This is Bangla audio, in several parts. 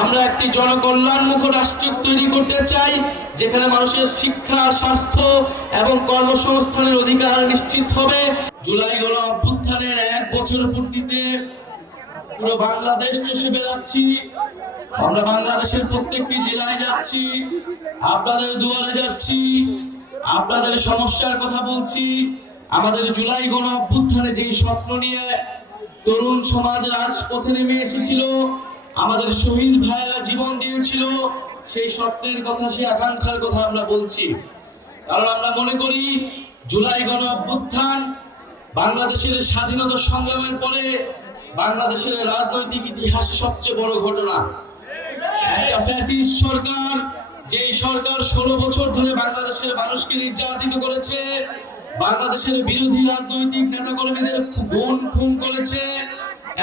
আমরা একটি জনকল্যাণমুখ রাষ্ট্র তৈরি করতে চাই, যেখানে মানুষের শিক্ষা, স্বাস্থ্য এবং কর্মসংস্থানের অধিকার নিশ্চিত হবে। জুলাই গণ অভ্যুত্থানের 1 বছর পূর্তিতে পুরো বাংলাদেশ চষে বেড়াচ্ছি। আমরা বাংলাদেশের প্রত্যেকটি জেলায় যাচ্ছি, আপনাদের দুয়ারে যাচ্ছি, আপনাদের সমস্যার কথা বলছি। আমাদের জুলাই গণ অভ্যুত্থানে যেই স্বপ্ন নিয়ে তরুণ সমাজ রাজপথে নেমে এসেছিল, আমাদের শহীদ ভাইয়েরা জীবন দিয়েছিল, সেই স্বপ্নের কথা, সেই আকাঙ্ক্ষার কথা আমরা বলছি। কারণ আমরা মনে করি জুলাই গণ অভ্যুত্থান বাংলাদেশের স্বাধীনতা সংগ্রামের পরে বাংলাদেশের রাজনৈতিক ইতিহাসে সবচেয়ে বড় ঘটনা। একটা ফ্যাসিস্ট সরকার, যে সরকার 16 বছর ধরে বাংলাদেশের মানুষকে নির্যাতিত করেছে, বাংলাদেশের বিরোধী রাজনৈতিক নেতাকর্মীদের খুন করেছে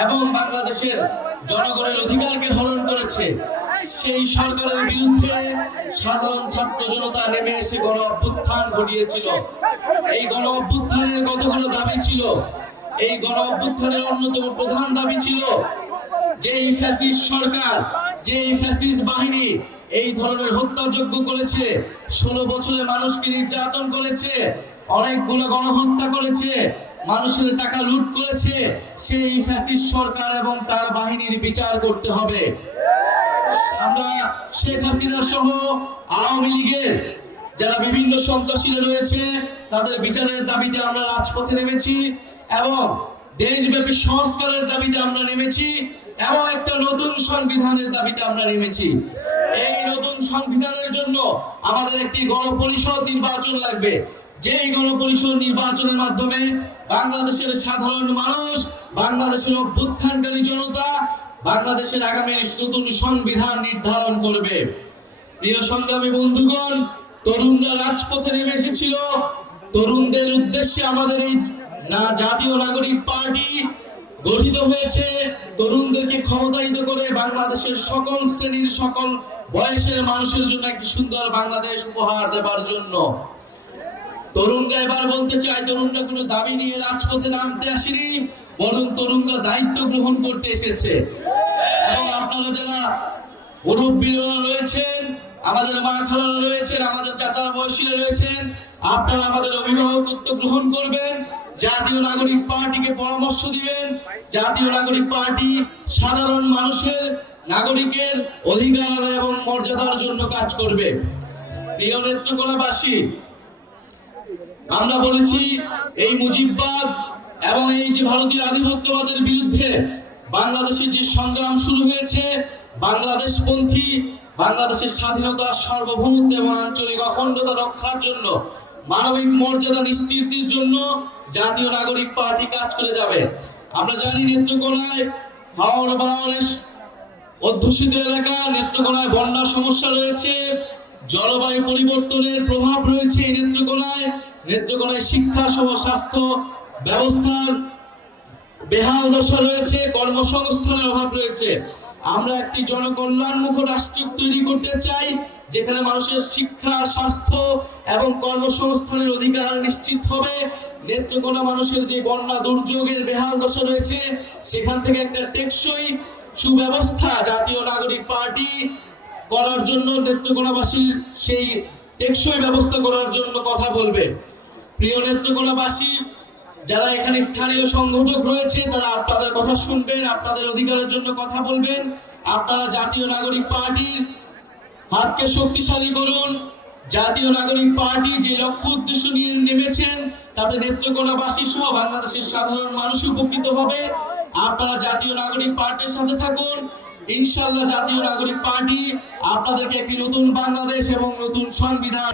এবং বাংলাদেশের জনগণের অধিকারকে হরণ করেছে, সেই সরকারের বিরুদ্ধে সাধারণ ছাত্র জনতা নেমে এসে গণ অভ্যুত্থান ঘটিয়েছিল। এই গণ অভ্যুত্থানের কতগুলো দাবি ছিল। এই গণ অভ্যুত্থানের অন্যতম প্রধান দাবি ছিল যে এই ফ্যাসিস্ট সরকার, যে এই ফ্যাসিস্ট বাহিনী এই ধরনের হত্যাযজ্ঞ করেছে, 16 বছরে মানুষকে নির্যাতন করেছে, অনেকগুলো গণহত্যা করেছে, মানুষের টাকা লুট করেছে, সেই ফ্যাসিস্ট সরকার এবং তার বাহিনীর বিচার করতে হবে। আমরা শেখ হাসিনা সহ আওয়ামী লীগের যারা বিভিন্ন সন্ত্রাসীরা রয়েছে তাদের বিচারের দাবিতে আমরা রাজপথে নেমেছি এবং দেশব্যাপী সংস্কারের দাবিতে আমরা নেমেছি এবং একটা নতুন সংবিধানের দাবিতে আমরা নেমেছি। এই নতুন সংবিধানের জন্য আমাদের একটি গণপরিষদ নির্বাচন লাগবে, যেই গণপরিষদ নির্বাচনের মাধ্যমে বাংলাদেশের সাধারণ মানুষ, বাংলাদেশের অভ্যুত্থানকারী জনতা বাংলাদেশের আগামী নতুন সংবিধান নির্ধারণ করবে। প্রিয় সংগ্রামী বন্ধুগণ, তরুণরা রাজপথে নেমে এসেছিল। তরুণদের উদ্দেশ্যে আমাদের এই জাতীয় নাগরিক পার্টি গঠিত হয়েছে, তরুণদেরকে ক্ষমতায়িত করে বাংলাদেশের সকল শ্রেণীর, সকল বয়সের মানুষের জন্য একটি সুন্দর বাংলাদেশ উপহার দেবার জন্য। তরুণরা এবার বলতে চায়, তরুণরা কোনো দাবি নিয়ে রাজপথে নামতে আসেনি, বরং তরুণরা দায়িত্ব গ্রহণ করতে এসেছে। এবং আপনারা যারা মুরব্বীরা রয়েছেন, আমাদের মা খালারা রয়েছেন, আমাদের চাচারা বয়সীরা রয়েছেন, আপনারা আমাদের অভিভাবকত্ব গ্রহণ করবেন, জাতীয় নাগরিক পার্টিকে পরামর্শ দিবেন। জাতীয় নাগরিক পার্টি সাধারণ মানুষের, নাগরিকের অধিকার এবং মর্যাদার জন্য কাজ করবে। প্রিয় নেত্রকোনাবাসী, আমরা বলেছি এই মুজিববাদ এবং এই যে ভারতীয় আধিপত্যবাদের বিরুদ্ধে বাংলাদেশের যে সংগ্রাম শুরু হয়েছে, বাংলাদেশপন্থী, বাংলাদেশের স্বাধীনতা, সার্বভৌমত্ব এবং আঞ্চলিক অখণ্ডতা রক্ষার জন্য, মানবিক মর্যাদা নিশ্চিতের জন্য জাতীয় নাগরিক পার্টি কাজ করে যাবে। আমরা জানি নেত্রকোনায় হাওর বাওয়ারের অধ্যুষিত এলাকা, নেত্রকোনায় বন্যার সমস্যা রয়েছে, জলবায়ু পরিবর্তনের প্রভাব রয়েছে এই নেত্রকোনায়। নেত্রকোনায় শিক্ষা সহ স্বাস্থ্য ব্যবস্থার বেহাল দশা রয়েছে, কর্মসংস্থানের অভাব রয়েছে। আমরা একটি জনকল্যাণমুখ রাষ্ট্র তৈরি করতে চাই, যেখানে মানুষের শিক্ষা, স্বাস্থ্য এবং কর্মসংস্থানের অধিকার নিশ্চিত হবে। নেত্রকোনা মানুষের যে বন্যা দুর্যোগের বেহাল দশা রয়েছে, সেখান থেকে একটা টেকসই সুব্যবস্থা জাতীয় নাগরিক পার্টি করার জন্য, নেত্রকোনাবাসীর সেই টেকসই ব্যবস্থা করার জন্য কথা বলবে। প্রিয় নেত্রকোনাবাসী, যারা এখানে স্থানীয় সংগঠক রয়েছে তারা আপনাদের কথা শুনবেন, আপনাদের অধিকারের জন্য কথা বলবেন। আপনারা জাতীয় নাগরিক পার্টির হাতকে শক্তিশালী করুন। জাতীয় নাগরিক পার্টি যে লক্ষ্য উদ্দেশ্য নিয়ে নেমেছেন, তাতে নেত্রকোনাবাসী সহ বাংলাদেশের সাধারণ মানুষ উপকৃত হবে। আপনারা জাতীয় নাগরিক পার্টির সাথে থাকুন। ইনশাআল্লাহ জাতীয় নাগরিক পার্টি আপনাদেরকে একটি নতুন বাংলাদেশ এবং নতুন সংবিধান